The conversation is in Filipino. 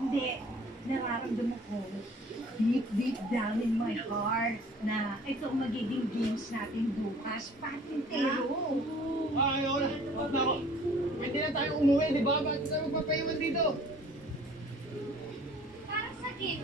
Hindi. Nararamdaman ko deep down in my heart na ito ang magiging games natin bukas. Patintero. Ayaw na. Wag na ako. Pwede na tayong umuwi, di ba? Bakit tayo magpapaiwan dito? Parang sakit.